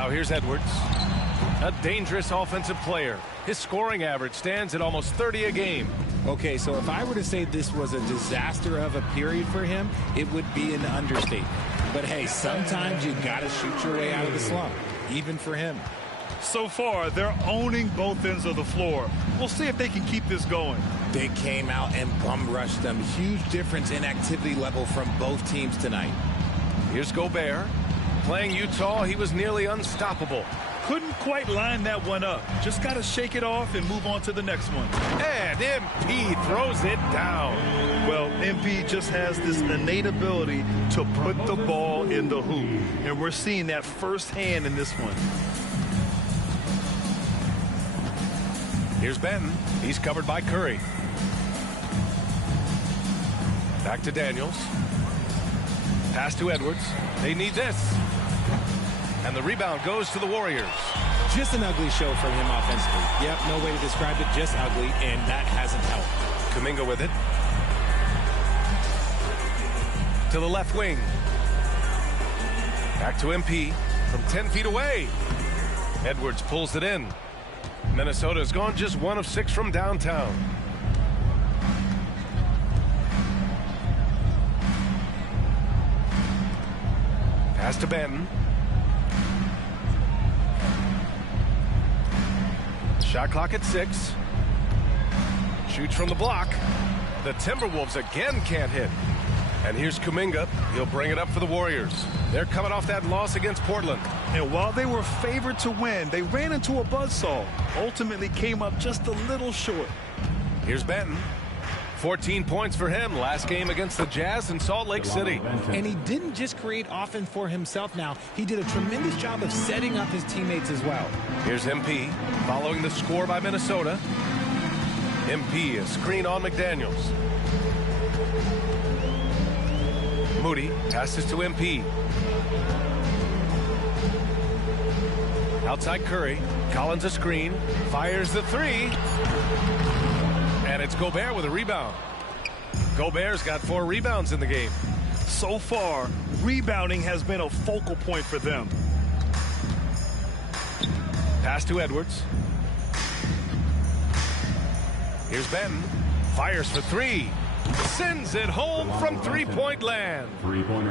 Now here's Edwards. A dangerous offensive player. His scoring average stands at almost 30 a game. Okay, so if I were to say this was a disaster of a period for him, it would be an understatement. But hey, sometimes you got to shoot your way out of the slump, even for him. So far, they're owning both ends of the floor. We'll see if they can keep this going. They came out and bum rushed them. Huge difference in activity level from both teams tonight. Here's Gobert. Playing Utah, he was nearly unstoppable. Couldn't quite line that one up. Just got to shake it off and move on to the next one. And MP throws it down. Well, MP just has this innate ability to put the ball in the hoop. And we're seeing that firsthand in this one. Here's Benton. He's covered by Curry. Back to Daniels. Pass to Edwards. They need this. And the rebound goes to the Warriors. Just an ugly show from him offensively. Yep, no way to describe it, just ugly, and that hasn't helped. Kuminga with it. To the left wing. Back to MP from 10 feet away. Edwards pulls it in. Minnesota's gone just 1 of 6 from downtown. Pass to Benton. Shot clock at 6. Shoots from the block. The Timberwolves again can't hit. And here's Kuminga. He'll bring it up for the Warriors. They're coming off that loss against Portland. And while they were favored to win, they ran into a buzzsaw. Ultimately came up just a little short. Here's Benton. 14 points for him last game against the Jazz in Salt Lake City. And he didn't just create offense for himself now. He did a tremendous job of setting up his teammates as well. Here's MP following the score by Minnesota. MP, a screen on McDaniels. Moody passes to MP. Outside Curry. Collins a screen. Fires the 3. And it's Gobert with a rebound. Gobert's got 4 rebounds in the game. So far, rebounding has been a focal point for them. Pass to Edwards. Here's Benton. Fires for 3. Sends it home from three-point land.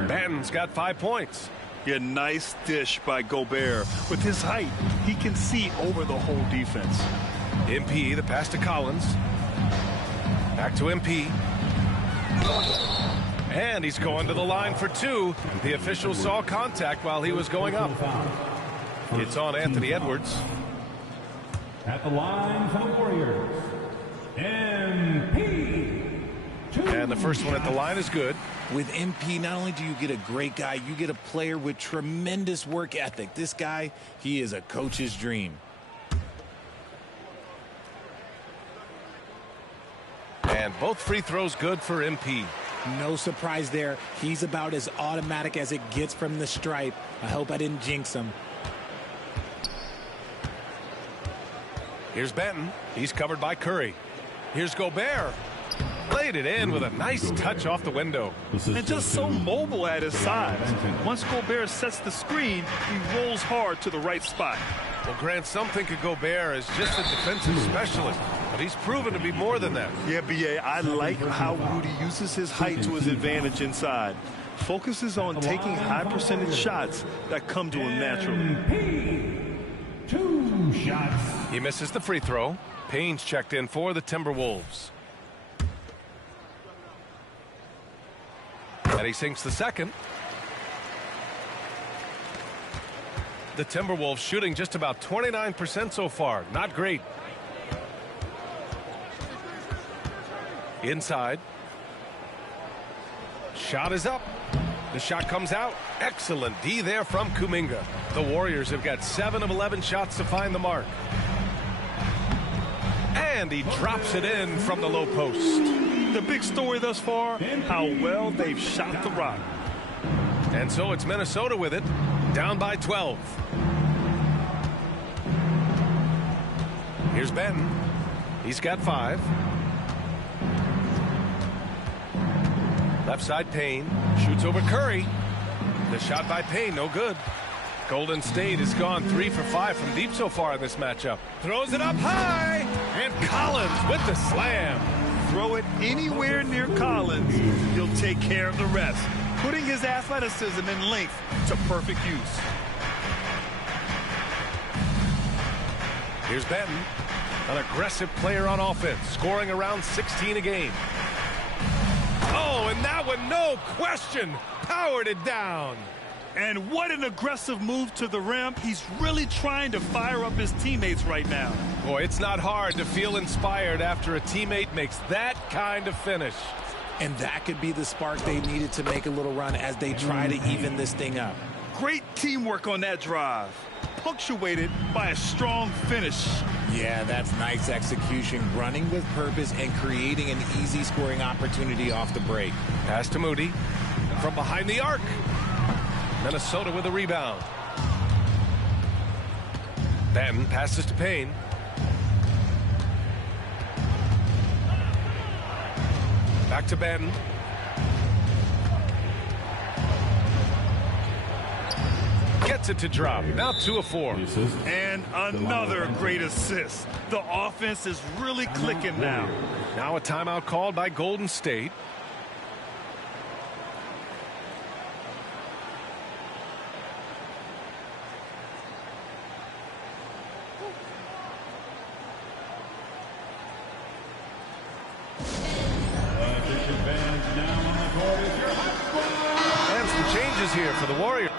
Benton's got 5 points. Yeah, nice dish by Gobert. With his height, he can see over the whole defense. MP, the pass to Collins. Back to MP. And he's going to the line for 2. The official saw contact while he was going up. It's on Anthony Edwards. At the line for the Warriors, MP. And the first one at the line is good. With MP, not only do you get a great guy, you get a player with tremendous work ethic. This guy, he is a coach's dream. And both free throws good for MP. No surprise there. He's about as automatic as it gets from the stripe. I hope I didn't jinx him. Here's Benton. He's covered by Curry. Here's Gobert. Laid it in with a nice touch off the window. And just so mobile at his size. Once Gobert sets the screen, he rolls hard to the right spot. Well, Grant, some think of Gobert as just a defensive specialist, but he's proven to be more than that. Yeah, B.A., I like how Rudy uses his height to his advantage inside. Focuses on taking high percentage shots that come to him naturally. 2 shots. He misses the free throw. Payne's checked in for the Timberwolves. And he sinks the second. The Timberwolves shooting just about 29% so far. Not great. Inside. Shot is up. The shot comes out. Excellent D there from Kuminga. The Warriors have got 7 of 11 shots to find the mark. And he drops it in from the low post. The big story thus far, how well they've shot the rock. And so it's Minnesota with it, down by 12. Here's Benton. He's got 5. Left side Payne. Shoots over Curry. The shot by Payne, no good. Golden State has gone 3 for 5 from deep so far in this matchup. Throws it up high, and Collins with the slam. Throw it anywhere near Collins, he'll take care of the rest, putting his athleticism and length to perfect use. Here's Benton, an aggressive player on offense, scoring around 16 a game. Oh, and that one, no question, powered it down. And what an aggressive move to the rim. He's really trying to fire up his teammates right now. Boy, it's not hard to feel inspired after a teammate makes that kind of finish. And that could be the spark they needed to make a little run as they try to even this thing up. Great teamwork on that drive, punctuated by a strong finish. Yeah, that's nice execution, running with purpose and creating an easy scoring opportunity off the break. Pass to Moody from behind the arc. Minnesota with a rebound. Benton passes to Payne. Back to Benton. Gets it to drop. Now 2 of 4. And another great assist. The offense is really clicking now. Now a timeout called by Golden State. And some changes here for the Warriors.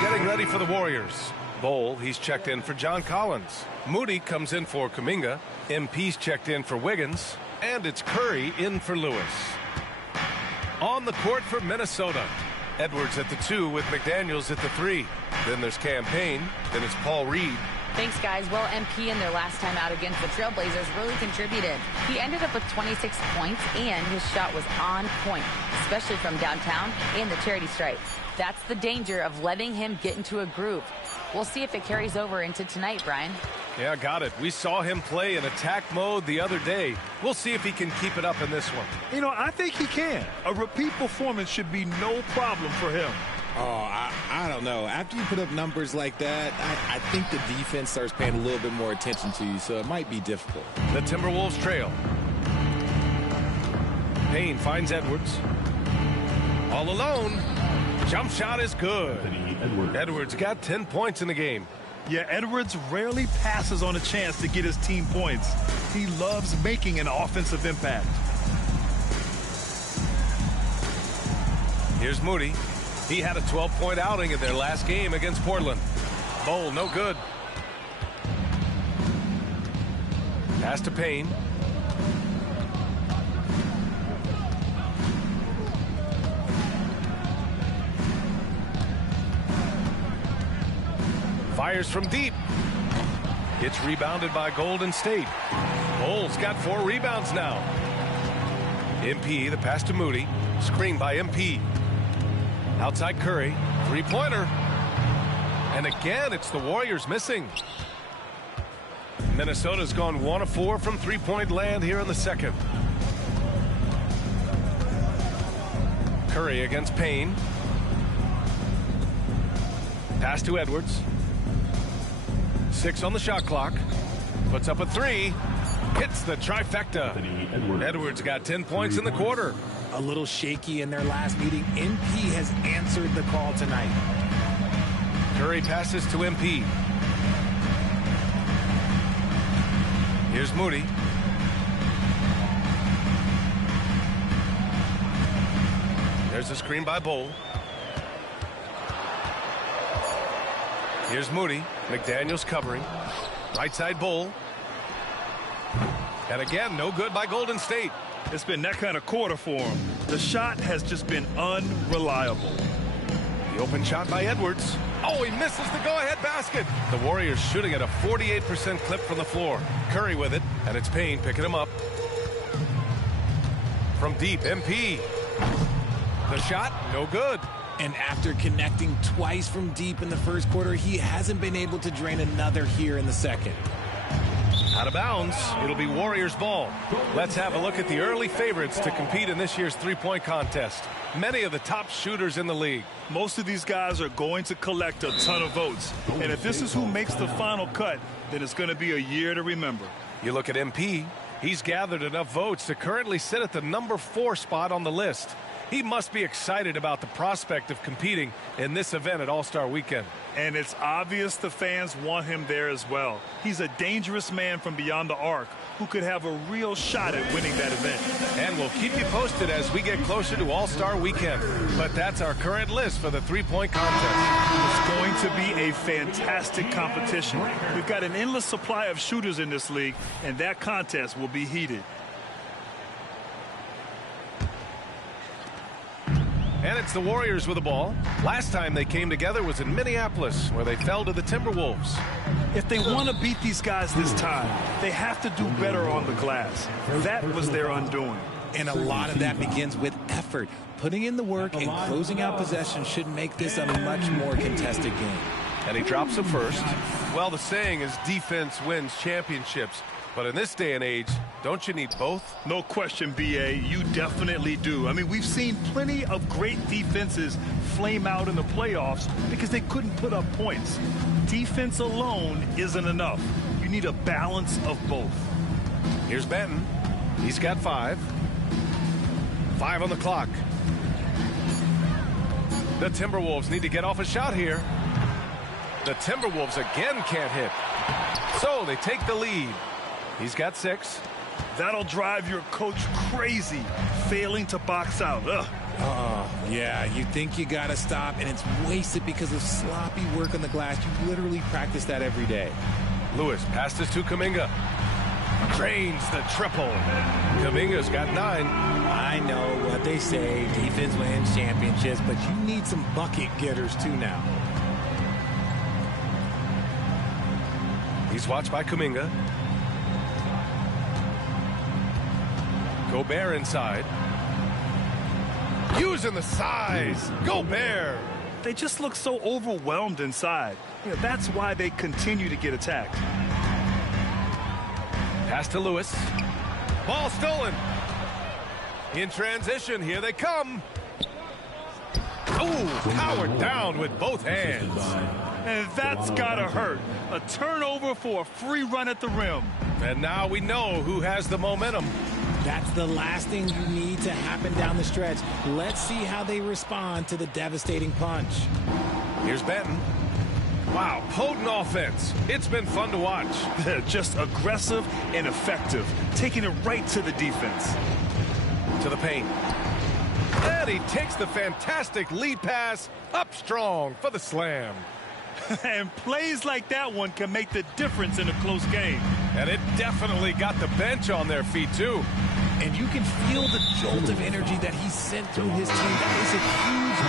Getting ready for the Warriors. Bol, he's checked in for John Collins. Moody comes in for Kuminga. MP's checked in for Wiggins. And it's Curry in for Lewis. On the court for Minnesota. Edwards at the 2 with McDaniels at the 3. Then there's Cam Payne. Then it's Paul Reed. Thanks, guys. Well, MP in their last time out against the Trailblazers really contributed. He ended up with 26 points, and his shot was on point, especially from downtown and the charity stripe. That's the danger of letting him get into a groove. We'll see if it carries over into tonight, Brian. Yeah, got it. We saw him play in attack mode the other day. We'll see if he can keep it up in this one. You know, I think he can. A repeat performance should be no problem for him. Oh, I don't know. After you put up numbers like that, I think the defense starts paying a little bit more attention to you, so it might be difficult. The Timberwolves trail. Payne finds Edwards. All alone. Jump shot is good. Edwards got 10 points in the game. Yeah, Edwards rarely passes on a chance to get his team points. He loves making an offensive impact. Here's Moody. He had a 12-point outing in their last game against Portland. Bol, no good. Pass to Payne. Fires from deep. It's rebounded by Golden State. Bol's got 4 rebounds now. MP, the pass to Moody. Screen by MP. Outside Curry. 3-pointer. And again, it's the Warriors missing. Minnesota's gone 1 of 4 from 3-point land here in the second. Curry against Payne. Pass to Edwards. 6 on the shot clock. Puts up a 3. Hits the trifecta. Edwards got 10 points in the quarter. A little shaky in their last meeting. MP has answered the call tonight. Curry passes to MP. Here's Moody. There's a screen by Bol. Here's Moody. McDaniels covering. Right side Bol. And again, no good by Golden State. It's been that kind of quarter for him. The shot has just been unreliable. The open shot by Edwards. Oh, he misses the go-ahead basket. The Warriors shooting at a 48% clip from the floor. Curry with it, and it's Payne picking him up. From deep, MP. The shot, no good. And after connecting twice from deep in the first quarter, he hasn't been able to drain another here in the second. Out of bounds, it'll be Warriors ball. Let's have a look at the early favorites to compete in this year's three-point contest. Many of the top shooters in the league. Most of these guys are going to collect a ton of votes. And if this is who makes the final cut, then it's going to be a year to remember. You look at MP, he's gathered enough votes to currently sit at the number 4 spot on the list. He must be excited about the prospect of competing in this event at All-Star Weekend. And it's obvious the fans want him there as well. He's a dangerous man from beyond the arc who could have a real shot at winning that event. And we'll keep you posted as we get closer to All-Star Weekend. But that's our current list for the three-point contest. It's going to be a fantastic competition. We've got an endless supply of shooters in this league, and that contest will be heated. And it's the Warriors with the ball. Last time they came together was in Minneapolis, where they fell to the Timberwolves. If they want to beat these guys this time, they have to do better on the glass. That was their undoing. And a lot of that begins with effort. Putting in the work and closing out possession should make this a much more contested game. And he drops it first. Well, the saying is defense wins championships. But in this day and age, don't you need both? No question, B.A. You definitely do. I mean, we've seen plenty of great defenses flame out in the playoffs because they couldn't put up points. Defense alone isn't enough. You need a balance of both. Here's Benton. He's got 5. 5 on the clock. The Timberwolves need to get off a shot here. The Timberwolves again can't hit. So they take the lead. He's got 6. That'll drive your coach crazy, failing to box out. Ugh. Oh, yeah, you think you got to stop, and it's wasted because of sloppy work on the glass. You literally practice that every day. Lewis passes to Kuminga. Drains the triple. Kuminga's got 9. I know what they say, defense wins championships, but you need some bucket getters too now. He's watched by Kuminga. Gobert inside. Using the size. Gobert. They just look so overwhelmed inside. You know, that's why they continue to get attacked. Pass to Lewis. Ball stolen. In transition, here they come. Oh, powered down with both hands. And that's gotta hurt. A turnover for a free run at the rim. And now we know who has the momentum. That's the last thing you need to happen down the stretch. Let's see how they respond to the devastating punch. Here's Benton. Wow, potent offense. It's been fun to watch. They're just aggressive and effective, taking it right to the defense. To the paint. And he takes the fantastic lead pass up strong for the slam. And plays like that one can make the difference in a close game. And it definitely got the bench on their feet, too. And you can feel the jolt of energy that he sent through his team. That is a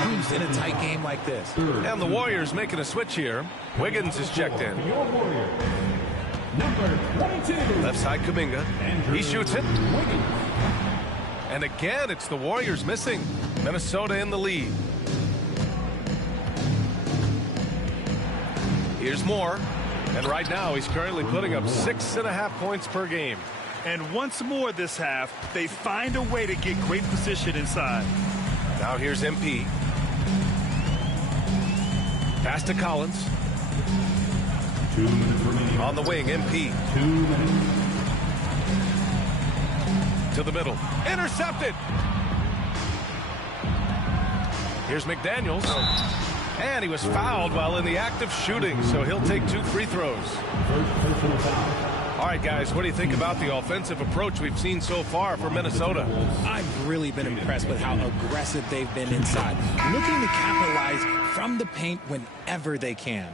huge boost in a tight game like this. And the Warriors making a switch here. Wiggins is checked in. Your Warrior, number 22. Left side Kuminga. He shoots it. And again, it's the Warriors missing. Minnesota in the lead. Here's Moore. And right now, he's currently putting up 6.5 points per game. And once more this half, they find a way to get great position inside. Now here's MP. Pass to Collins. 2 minutes remaining. On the wing, MP. 2 minutes. To the middle. Intercepted. Here's McDaniels. And he was fouled while in the act of shooting, so he'll take 2 free throws. First personal foul. All right, guys, what do you think about the offensive approach we've seen so far for Minnesota? I've really been impressed with how aggressive they've been inside, looking to capitalize from the paint whenever they can.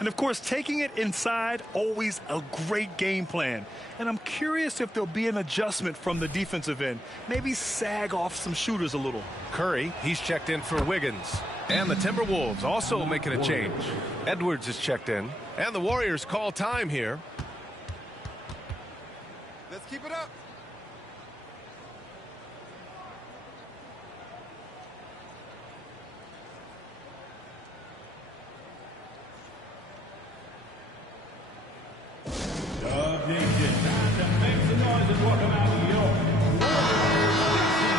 And, of course, taking it inside, always a great game plan. And I'm curious if there'll be an adjustment from the defensive end. Maybe sag off some shooters a little. Curry, he's checked in for Wiggins. And the Timberwolves also making a change. Edwards is checked in. And the Warriors call time here. Let's keep it up.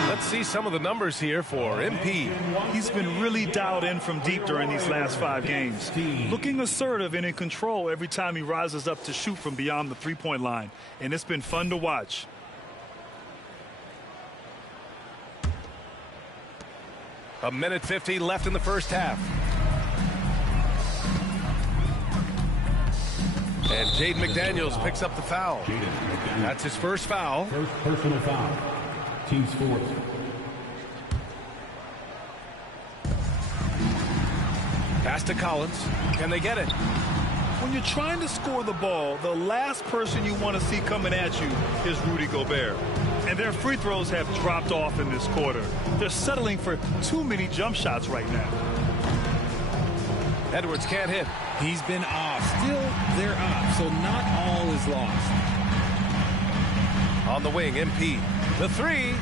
Let's see some of the numbers here for MP. He's been really dialed in from deep during these last 5 games. Looking assertive and in control every time he rises up to shoot from beyond the three-point line. And it's been fun to watch. A minute 50 left in the first half. And Jaden McDaniels picks up the foul. That's his first foul. First personal foul. Team scores. Pass to Collins. Can they get it? When you're trying to score the ball, the last person you want to see coming at you is Rudy Gobert. And their free throws have dropped off in this quarter. They're settling for too many jump shots right now. Edwards can't hit. He's been off. Still, they're up, so not all is lost. On the wing, MP. The three.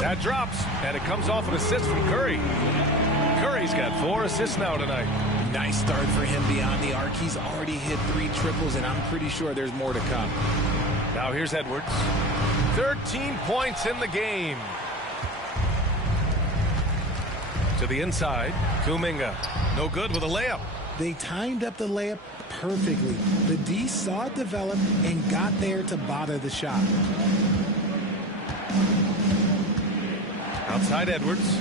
That drops, and it comes off an assist from Curry. Curry's got 4 assists now tonight. Nice start for him beyond the arc. He's already hit 3 triples, and I'm pretty sure there's more to come. Now here's Edwards. 13 points in the game. To the inside, Kuminga. No good with a layup. They timed up the layup perfectly. The D saw it develop and got there to bother the shot. Outside Edwards.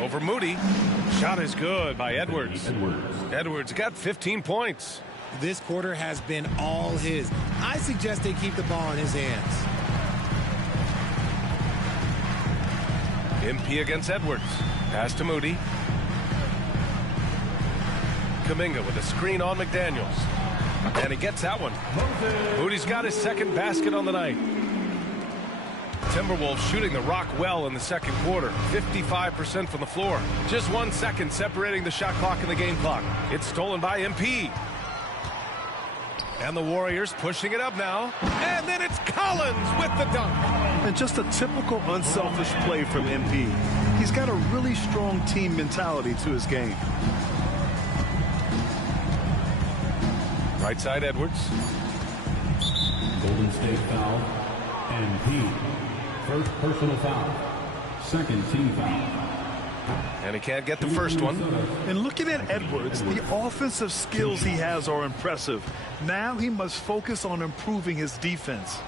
Over Moody. Shot is good by Edwards. Edwards got 15 points. This quarter has been all his. I suggest they keep the ball in his hands. MP against Edwards. Pass to Moody. Kuminga with a screen on McDaniels. And he gets that one. Moody's got his second basket on the night. Timberwolves shooting the rock well in the second quarter. 55% from the floor. Just 1 second separating the shot clock and the game clock. It's stolen by MP. And the Warriors pushing it up now. And then it's Collins with the dunk. And just a typical unselfish play from MP. He's got a really strong team mentality to his game. Right side Edwards. Golden State foul. MP. First personal foul. Second team foul. And he can't get the first one. And looking at Edwards, the offensive skills he has are impressive. Now he must focus on improving his defense.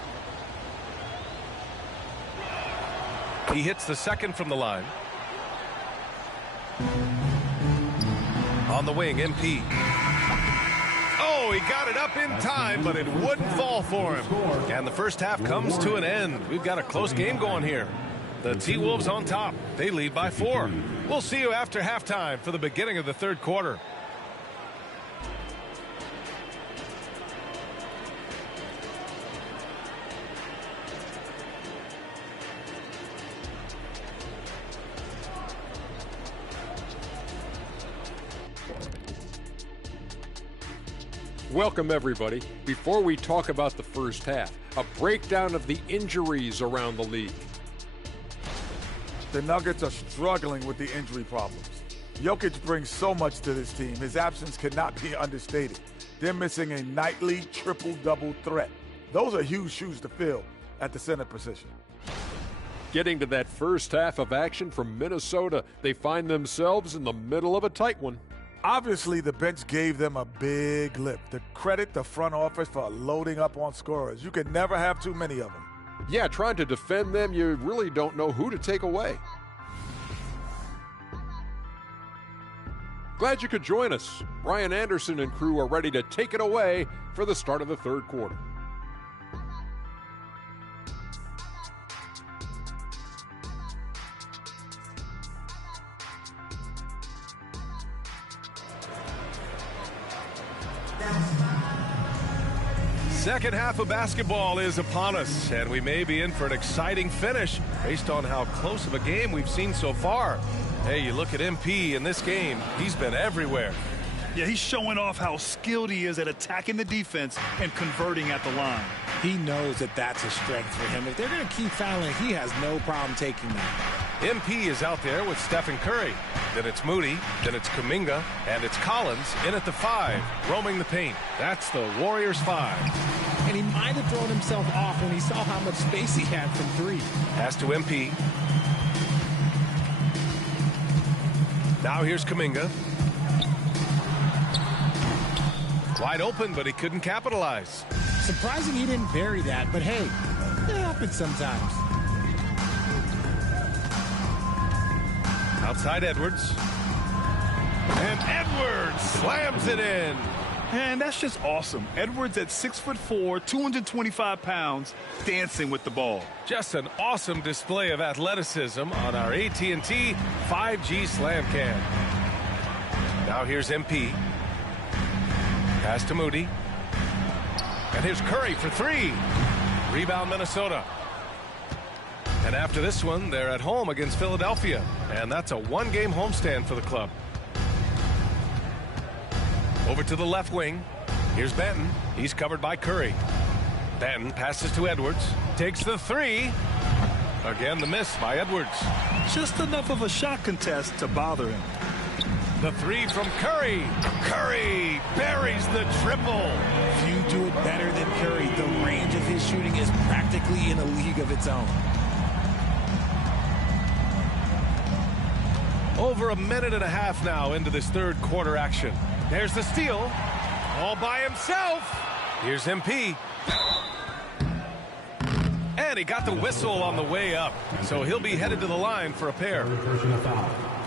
He hits the second from the line. On the wing, MP. Oh, he got it up in time, but it wouldn't fall for him. And the first half comes to an end. We've got a close game going here. The T-Wolves on top. They lead by 4. We'll see you after halftime for the beginning of the third quarter. Welcome, everybody. Before we talk about the first half, a breakdown of the injuries around the league. The Nuggets are struggling with the injury problems. Jokic brings so much to this team. His absence cannot be understated. They're missing a nightly triple-double threat. Those are huge shoes to fill at the center position. Getting to that first half of action from Minnesota, they find themselves in the middle of a tight one. Obviously, the bench gave them a big lift. To credit the front office for loading up on scorers. You can never have too many of them. Yeah, trying to defend them, you really don't know who to take away. Glad you could join us. Brian Anderson and crew are ready to take it away for the start of the third quarter. Second half of basketball is upon us, and we may be in for an exciting finish based on how close of a game we've seen so far. Hey, you look at MP in this game, he's been everywhere. Yeah, he's showing off how skilled he is at attacking the defense and converting at the line. He knows that that's a strength for him. If they're going to keep fouling, he has no problem taking that. MP is out there with Stephen Curry. Then it's Moody, then it's Kuminga, and it's Collins in at the 5, roaming the paint. That's the Warriors 5. and he might have thrown himself off when he saw how much space he had from three. Pass to MP. Now here's Kuminga. Wide open, but he couldn't capitalize. Surprising he didn't bury that, but hey, it happens sometimes. Outside Edwards. And Edwards slams it in. And that's just awesome. Edwards at 6'4", 225 pounds, dancing with the ball. Just an awesome display of athleticism on our AT&T 5G Slam Cam. Now here's MP. Pass to Moody. And here's Curry for three. Rebound Minnesota. And after this one, they're at home against Philadelphia. And that's a one-game homestand for the club. Over to the left wing. Here's Benton. He's covered by Curry. Benton passes to Edwards. Takes the three. Again, the miss by Edwards. Just enough of a shot contest to bother him. The three from Curry. Curry buries the triple. Few do it better than Curry. The range of his shooting is practically in a league of its own. Over a minute and a half now into this third quarter action. There's the steal. All by himself. Here's MP. And he got the whistle on the way up. So he'll be headed to the line for a pair.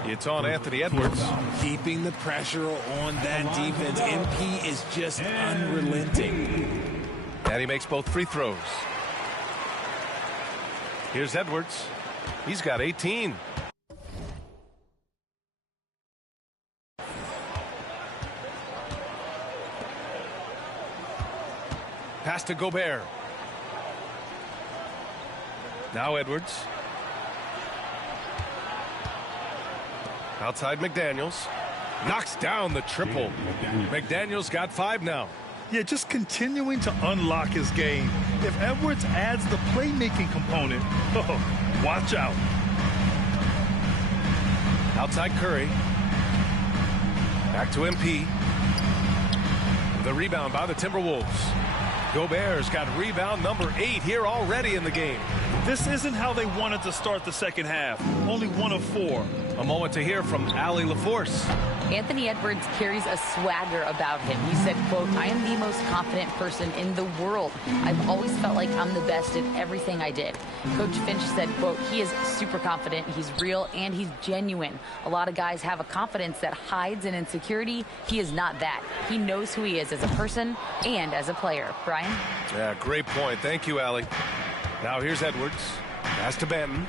It's on Anthony Edwards. Keeping the pressure on that defense. MP is just unrelenting. And he makes both free throws. Here's Edwards. He's got 18. Pass to Gobert. Now Edwards. Outside McDaniels. Knocks down the triple. McDaniels got 5 now. Yeah, just continuing to unlock his game. If Edwards adds the playmaking component, oh, watch out. Outside Curry. Back to MP. The rebound by the Timberwolves. Gobert's got rebound number 8 here already in the game. This isn't how they wanted to start the second half. Only 1 of 4. A moment to hear from Allie LaForce. Anthony Edwards carries a swagger about him. He said, quote, "I am the most confident person in the world. I've always felt like I'm the best at everything I did." Coach Finch said, quote, "He is super confident, he's real, and he's genuine. A lot of guys have a confidence that hides in insecurity. He is not that. He knows who he is as a person and as a player." Brian? Yeah, great point. Thank you, Allie. Now here's Edwards. Pass to Benton.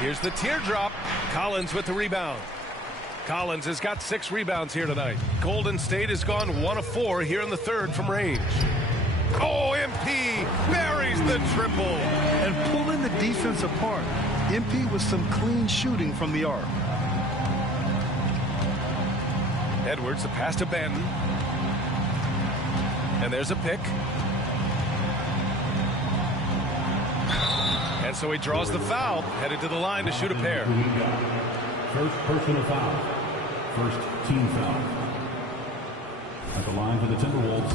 Here's the teardrop. Collins with the rebound. Collins has got 6 rebounds here tonight. Golden State has gone 1 of 4 here in the third from range. Oh, MP buries the triple. And pulling the defense apart. MP with some clean shooting from the arc. Edwards, the pass to Benton. And there's a pick. And so he draws the foul, headed to the line to shoot a pair. First personal foul. First team foul. At the line for the Timberwolves,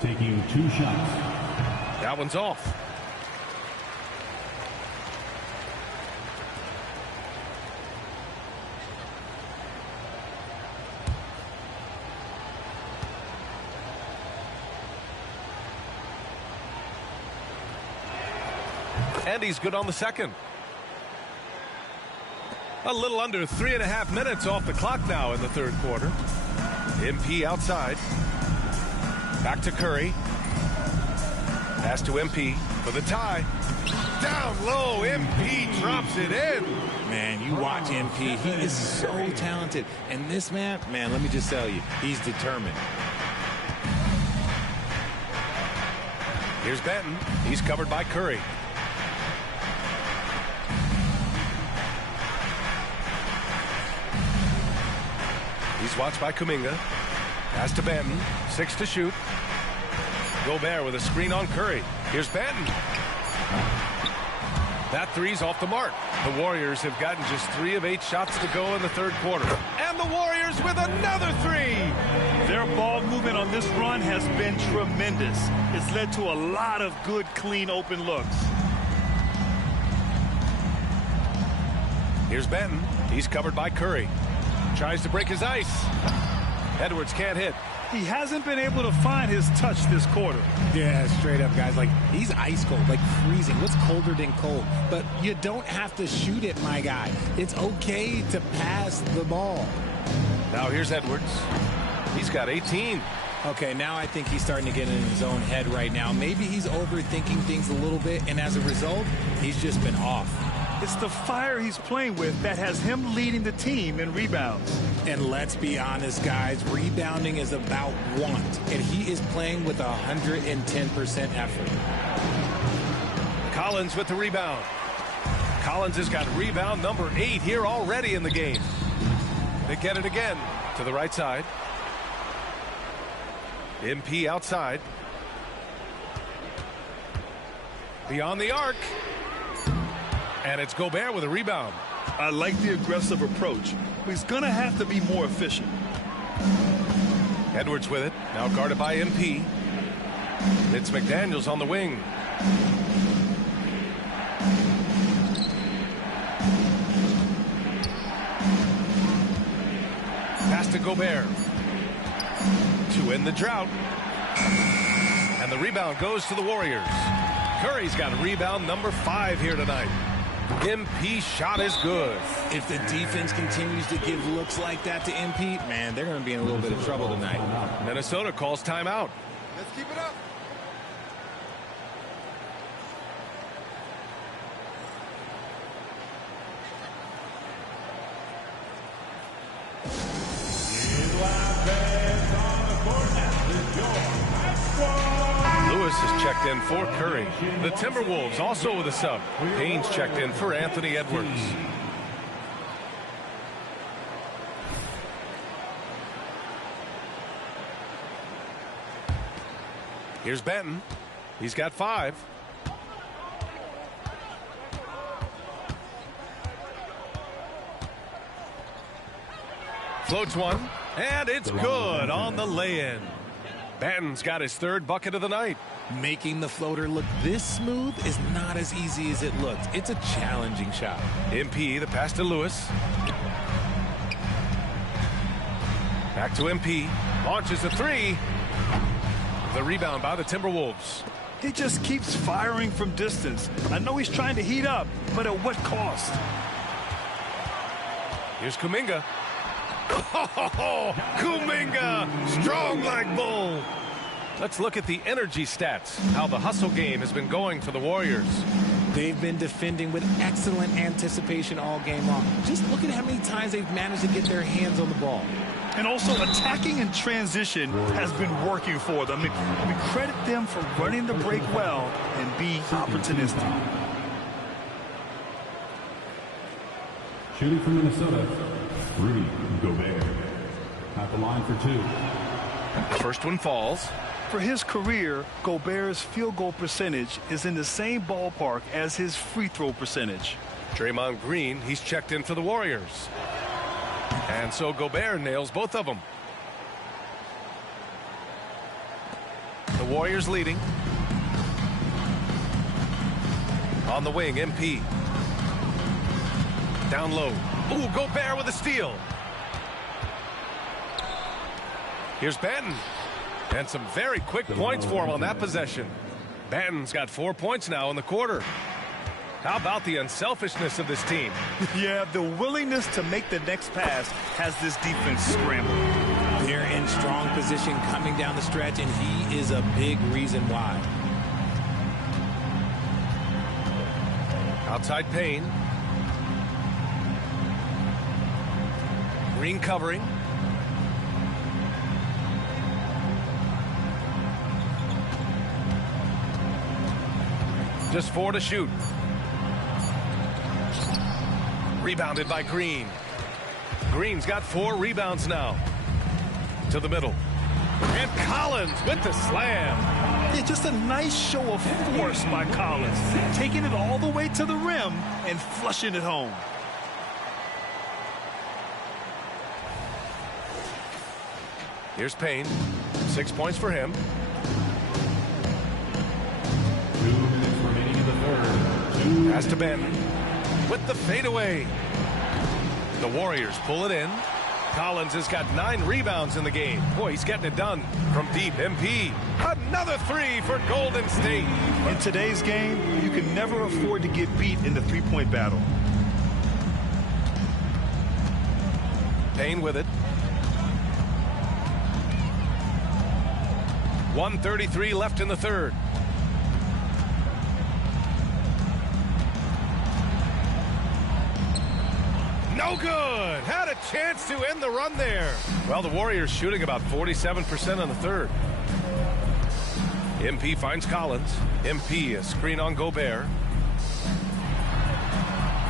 taking 2 shots. That one's off. And he's good on the second. A little under 3.5 minutes off the clock now in the third quarter. MP outside. Back to Curry. Pass to MP for the tie. Down low, MP drops it in. Man, you watch MP. He is so talented. And this man, let me just tell you, he's determined. Here's Benton. He's covered by Curry. He's watched by Kuminga. Pass to Benton. 6 to shoot. Gobert with a screen on Curry. Here's Benton. That three's off the mark. The Warriors have gotten just 3 of 8 shots to go in the third quarter. And the Warriors with another three. Their ball movement on this run has been tremendous. It's led to a lot of good, clean, open looks. Here's Benton. He's covered by Curry. Tries to break his ice. Edwards can't hit. He hasn't been able to find his touch this quarter. Yeah, straight up, guys. Like, he's ice cold, like freezing. What's colder than cold? But you don't have to shoot it, my guy. It's okay to pass the ball. Now here's Edwards. He's got 18. Okay, now I think he's starting to get in his own head right now. Maybe he's overthinking things a little bit, and as a result, he's just been off. It's the fire he's playing with that has him leading the team in rebounds. And let's be honest, guys, rebounding is about want, and he is playing with 110% effort. Collins with the rebound. Collins has got rebound number 8 here already in the game. They get it again to the right side. MP outside. Beyond the arc. And it's Gobert with a rebound. I like the aggressive approach. He's going to have to be more efficient. Edwards with it. Now guarded by MP. It's McDaniels on the wing. Pass to Gobert. To end the drought. And the rebound goes to the Warriors. Curry's got rebound number 5 here tonight. MP shot is good. If the defense continues to give looks like that to MP, man, they're going to be in a little bit of trouble tonight. Minnesota calls timeout. Let's keep it up. Lewis is checked in for Curry. The Timberwolves also with a sub. Haynes checked in for Anthony Edwards. Here's Benton. He's got 5. Floats one, and it's good on the lay-in. Benton's got his 3rd bucket of the night. Making the floater look this smooth is not as easy as it looks. It's a challenging shot. MP, the pass to Lewis. Back to MP. Launches a 3. The rebound by the Timberwolves. He just keeps firing from distance. I know he's trying to heat up, but at what cost? Here's Kuminga. Oh, Kuminga, strong like bull. Let's look at the energy stats, how the hustle game has been going for the Warriors. They've been defending with excellent anticipation all game long. Just look at how many times they've managed to get their hands on the ball. And also attacking in transition has been working for them. I mean, credit them for running the break well and being opportunistic. Shooting from Minnesota, Rudy Gobert. At the line for 2. The first one falls. For his career, Gobert's field goal percentage is in the same ballpark as his free throw percentage. Draymond Green, he's checked in for the Warriors. And so Gobert nails both of them. The Warriors leading. On the wing, MP. Down low. Ooh, Gobert with a steal. Here's Benton. And some very quick points for him on that possession. Benton's got 4 points now in the quarter. How about the unselfishness of this team? Yeah, the willingness to make the next pass has this defense scrambled. They're in strong position coming down the stretch, and he is a big reason why. Outside Payne. Green covering. Just 4 to shoot. Rebounded by Green. Green's got 4 rebounds now. To the middle. And Collins with the slam. Yeah, just a nice show of force by Collins, taking it all the way to the rim and flushing it home. Here's Payne. 6 points for him. 2 minutes remaining in the third. Pass to Ben with the fadeaway. The Warriors pull it in. Collins has got 9 rebounds in the game. Boy, he's getting it done. From deep, MP. Another 3 for Golden State. In today's game, you can never afford to get beat in the three-point battle. Payne with it. 1:33 left in the third. No good. Had a chance to end the run there. Well, the Warriors shooting about 47% in the third. MP finds Collins. MP, a screen on Gobert.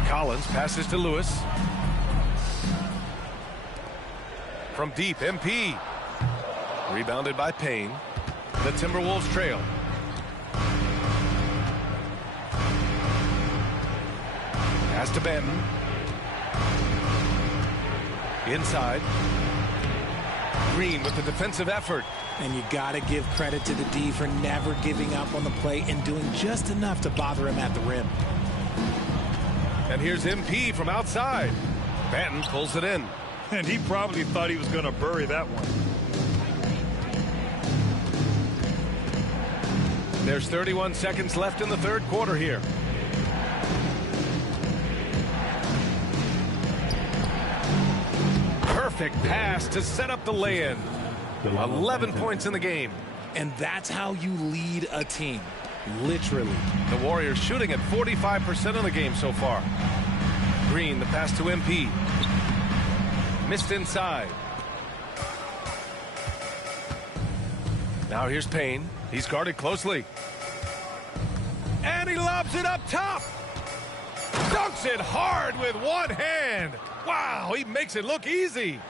Collins passes to Lewis. From deep, MP. Rebounded by Payne. The Timberwolves trail. Pass to Benton. Inside. Green with the defensive effort. And you got to give credit to the D for never giving up on the play and doing just enough to bother him at the rim. And here's MP from outside. Benton pulls it in. And he probably thought he was going to bury that one. There's 31 seconds left in the third quarter here. Perfect pass to set up the lay-in. 11 points in the game. And that's how you lead a team. Literally. The Warriors shooting at 45% in the game so far. Green, the pass to MP. Missed inside. Now here's Payne. He's guarded closely. And he lobs it up top. Dunks it hard with one hand. Wow, he makes it look easy.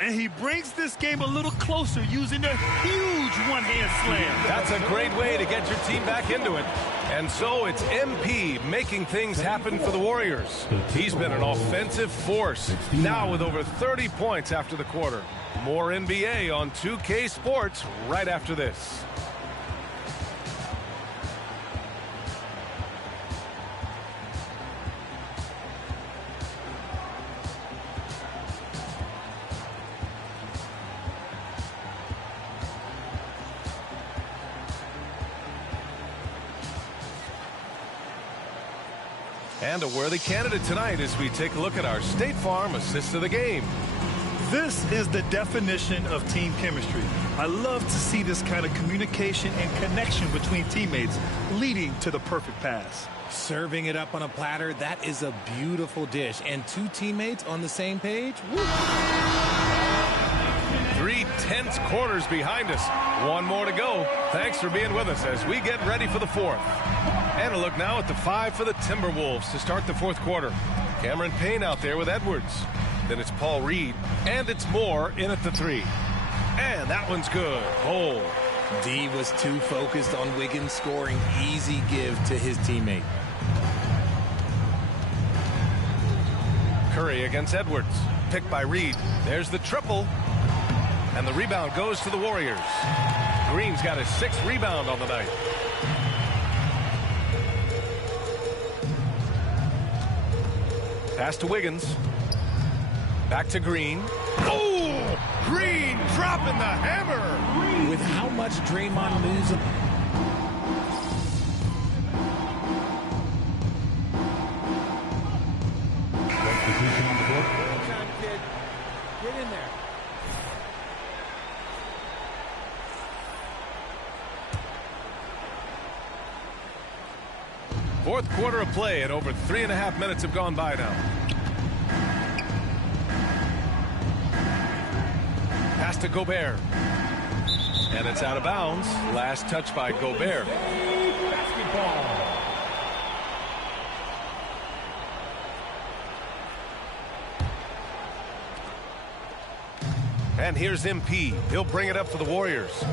And he brings this game a little closer using a huge one-hand slam. That's a great way to get your team back into it. And so it's MP making things happen for the Warriors. He's been an offensive force, now with over 30 points after the quarter. More NBA on 2K Sports right after this. And a worthy candidate tonight as we take a look at our State Farm assist of the game. This is the definition of team chemistry. I love to see this kind of communication and connection between teammates leading to the perfect pass. Serving it up on a platter, that is a beautiful dish. And 2 teammates on the same page. Woo. 3 tense quarters behind us. 1 more to go. Thanks for being with us as we get ready for the fourth. And a look now at the 5 for the Timberwolves to start the fourth quarter. Cameron Payne out there with Edwards. Then it's Paul Reed. And it's Moore in at the 3. And that one's good. Hole. D was too focused on Wiggins scoring. Easy give to his teammate. Curry against Edwards. Picked by Reed. There's the triple. And the rebound goes to the Warriors. Green's got his 6th rebound on the night. Pass to Wiggins. Back to Green. Oh! Green dropping the hammer! With how much Draymond moves. Substitution on the court. Get in there. Fourth quarter of play, and over 3.5 minutes have gone by now. Pass to Gobert. And it's out of bounds. Last touch by Gobert. Basketball. And here's MP. He'll bring it up for the Warriors.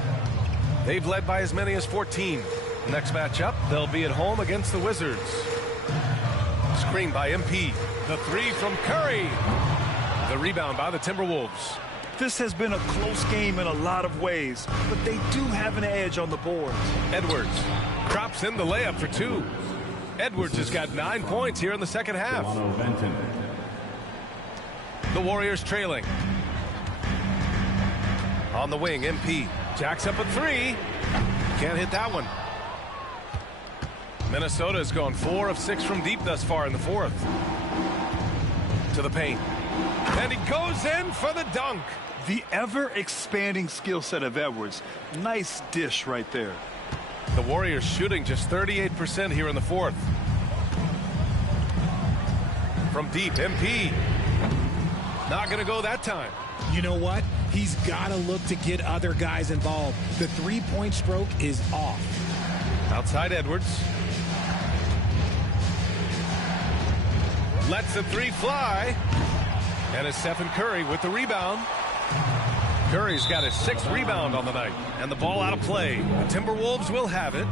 They've led by as many as 14. Next matchup, they'll be at home against the Wizards. Screen by MP. The three from Curry. The rebound by the Timberwolves. This has been a close game in a lot of ways, but they do have an edge on the boards. Edwards drops in the layup for 2. Edwards has got 9 points here in the second half. The Warriors trailing. On the wing, MP jacks up a 3. Can't hit that one. Minnesota has gone 4 of 6 from deep thus far in the fourth. To the paint. And he goes in for the dunk. The ever-expanding skill set of Edwards. Nice dish right there. The Warriors shooting just 38% here in the fourth. From deep, MP. Not going to go that time. You know what? He's got to look to get other guys involved. The three-point stroke is off. Outside Edwards. Lets the 3 fly. And it's Stephen Curry with the rebound. Curry's got his 6th rebound on the night. And the ball out of play. The Timberwolves will have it.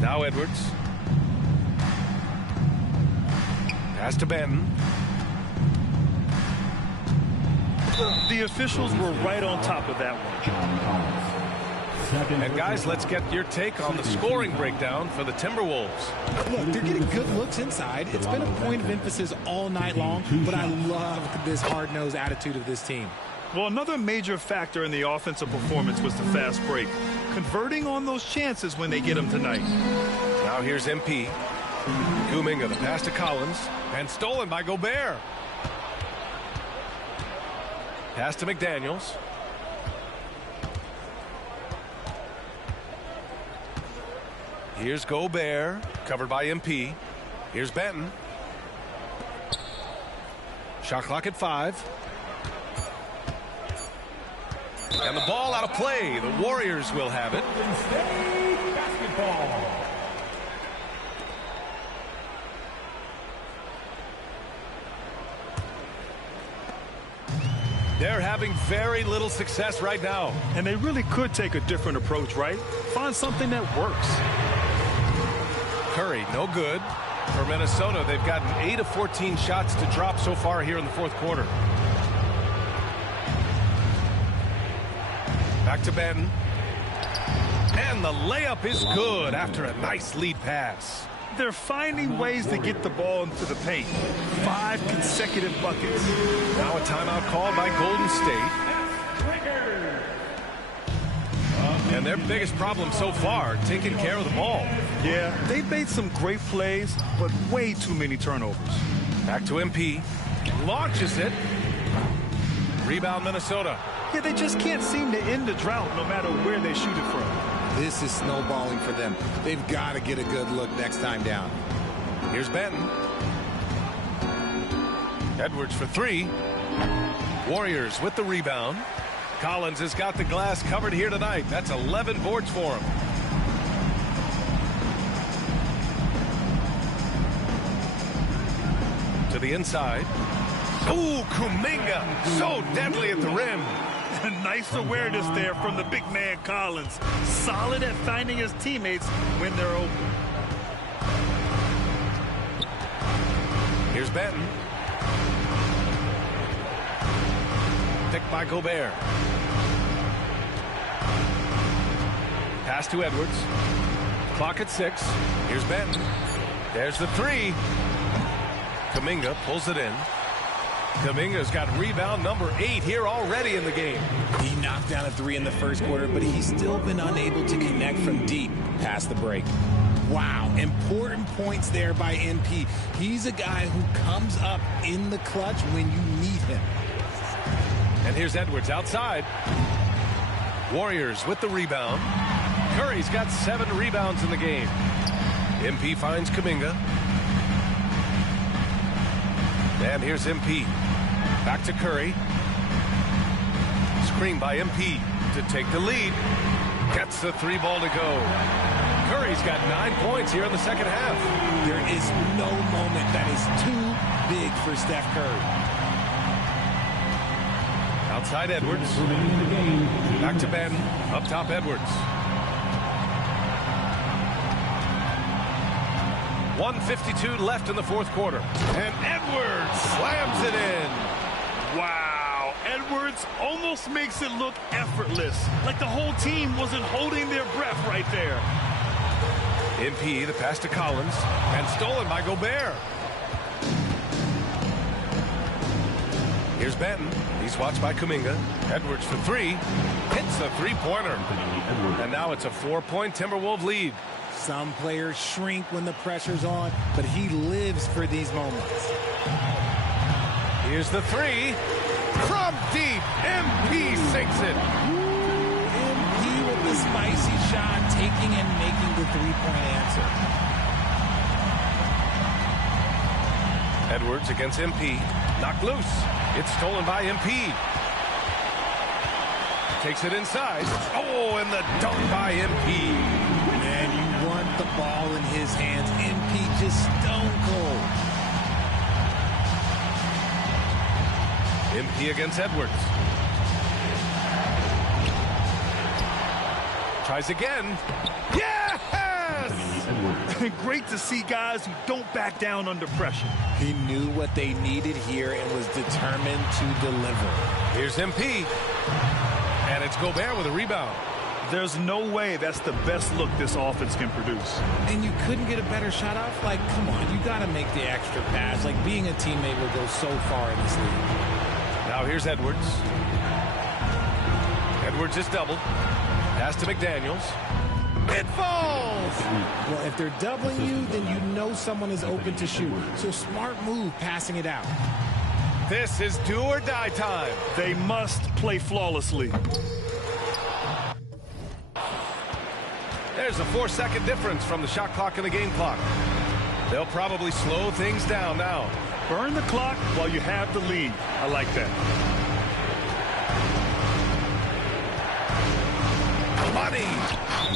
Now Edwards. Pass to Benton. The officials were right on top of that one. And guys, let's get your take on the scoring breakdown for the Timberwolves. Look, they're getting good looks inside. It's been a point of emphasis all night long, but I love this hard-nosed attitude of this team. Well, another major factor in the offensive performance was the fast break. Converting on those chances when they get them tonight. Now here's MP. Kuminga, the pass to Collins. And stolen by Gobert. Pass to McDaniels. Here's Gobert, covered by MP. Here's Benton. Shot clock at 5. And the ball out of play. The Warriors will have it. They're having very little success right now. And they really could take a different approach, right? Find something that works. Curry, no good. For Minnesota, they've gotten 8 of 14 shots to drop so far here in the fourth quarter. Back to Benton. And the layup is good after a nice lead pass. They're finding ways to get the ball into the paint. 5 consecutive buckets. Now a timeout called by Golden State. And their biggest problem so far, taking care of the ball. Yeah, they've made some great plays, but way too many turnovers. Back to MP. Launches it. Rebound Minnesota. Yeah, they just can't seem to end the drought no matter where they shoot it from. This is snowballing for them. They've got to get a good look next time down. Here's Benton. Edwards for 3. Warriors with the rebound. Collins has got the glass covered here tonight. That's 11 boards for him. To the inside. Ooh, Kuminga. So deadly at the rim. Nice awareness there from the big man Collins. Solid at finding his teammates when they're open. Here's Benton. Picked by Gobert. Pass to Edwards. Clock at 6. Here's Benton. There's the 3. Kuminga pulls it in. Kuminga's got rebound number 8 here already in the game. He knocked down a 3 in the first quarter, but he's still been unable to connect from deep past the break. Wow, important points there by MP. He's a guy who comes up in the clutch when you need him. And here's Edwards outside. Warriors with the rebound. Curry's got 7 rebounds in the game. MP finds Kuminga. And here's MP. Back to Curry. Screen by MP to take the lead. Gets the 3 ball to go. Curry's got 9 points here in the second half. There is no moment that is too big for Steph Curry. Outside Edwards. Back to Ben. Up top Edwards. 1:52 left in the fourth quarter. And Edwards slams it in. Wow. Edwards almost makes it look effortless. Like the whole team wasn't holding their breath right there. MP, the pass to Collins. And stolen by Gobert. Here's Benton. He's watched by Kuminga. Edwards for three. Hits a three-pointer. And now it's a 4-point Timberwolves lead. Some players shrink when the pressure's on, but he lives for these moments. Here's the three. From deep. MP sinks it. MP with the spicy shot, taking and making the three-point answer. Edwards against MP. Knocked loose. It's stolen by MP. Takes it inside. Oh, and the dunk by MP. Man, you want the ball in his hands. MP just stone cold. MP against Edwards. Tries again. Yes! Great to see guys who don't back down under pressure. He knew what they needed here and was determined to deliver. Here's MP. And it's Gobert with a rebound. There's no way that's the best look this offense can produce. And you couldn't get a better shot off? Like, come on, you got to make the extra pass. Like, being a teammate will go so far in this league. Now here's Edwards. Edwards is doubled. Pass to McDaniels. It falls! Well, if they're doubling you, then you know someone is open to shoot. So smart move passing it out. This is do or die time. They must play flawlessly. There's a 4-second difference from the shot clock and the game clock. They'll probably slow things down now. Burn the clock while you have the lead. I like that. Money!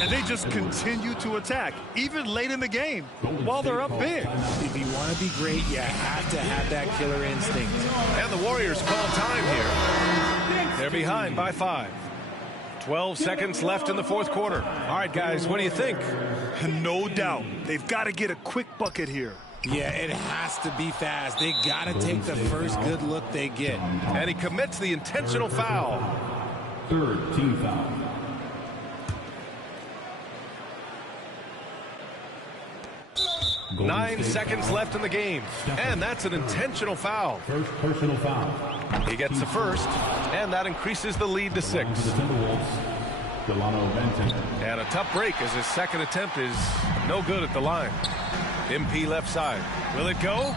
And they just continue to attack, even late in the game, while they're up big. If you want to be great, you have to have that killer instinct. And the Warriors call time here. They're behind by 5. 12 seconds left in the fourth quarter. All right, guys, what do you think? No doubt. They've got to get a quick bucket here. Yeah, it has to be fast. They got to take the first good look they get. And he commits the intentional foul. Third team foul. Golden 9 State seconds foul. left in the game. And that's an intentional foul. First personal foul. He gets the first, and that increases the lead to 6. To the Timberwolves, Delano Benton. And a tough break as his second attempt is no good at the line. MP left side. Will it go?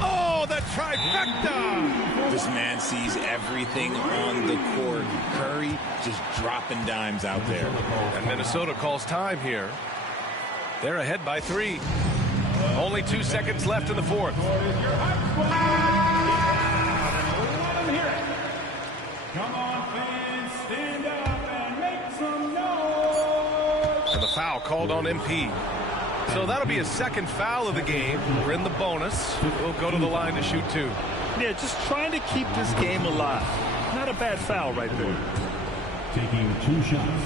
Oh, the trifecta! This man sees everything on the court. Curry just dropping dimes out there. And Minnesota calls time here. They're ahead by 3. Only 2 seconds left in the fourth. Come on, fans, stand up and make some noise. And the foul called on MP. So that'll be his second foul of the game. We're in the bonus. We'll go to the line to shoot 2. Yeah, just trying to keep this game alive. Not a bad foul right there. Taking 2 shots.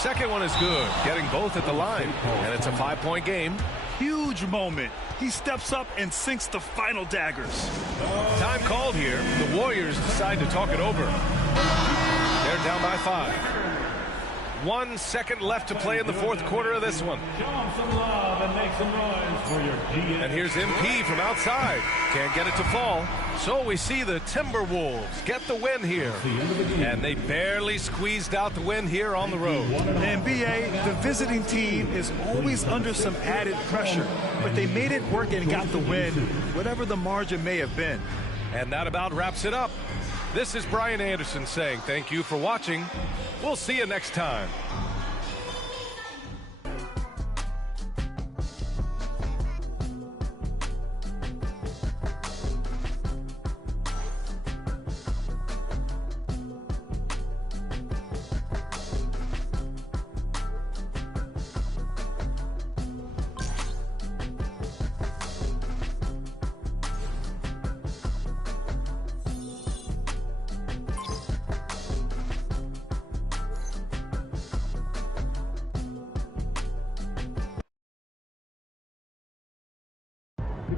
Second one is good, getting both at the line. And it's a 5-point game. Huge moment. He steps up and sinks the final daggers. Time called here. The Warriors decide to talk it over. They're down by 5. 1 second left to play in the fourth quarter of this one. Show them some love and make some noise for your GM. And here's MP from outside. Can't get it to fall. So we see the Timberwolves get the win here. And they barely squeezed out the win here on the road. NBA, the visiting team is always under some added pressure, but they made it work and got the win, whatever the margin may have been. And that about wraps it up. This is Brian Anderson saying thank you for watching. We'll see you next time.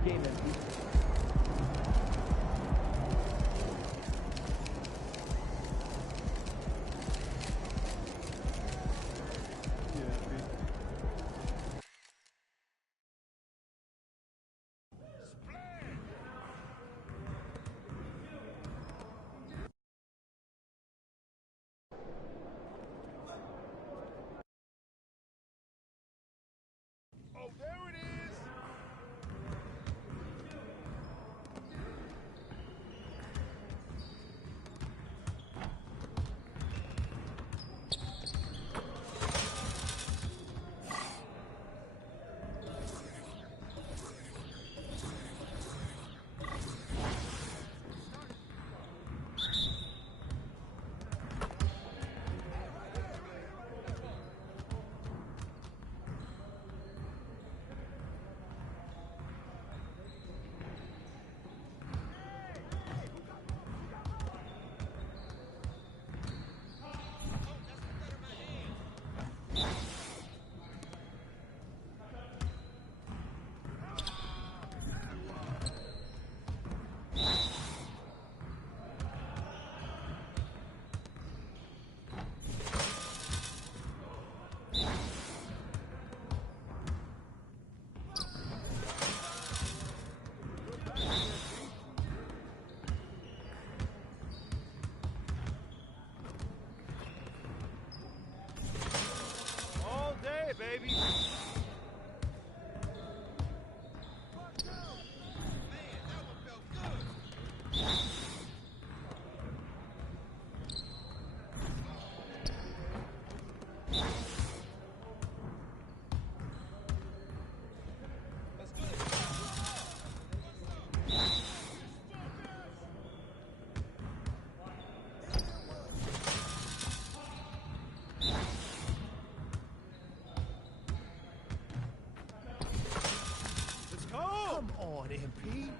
Good game, MP. Oh, there it is. All day, baby. Let's go. Come on, MP.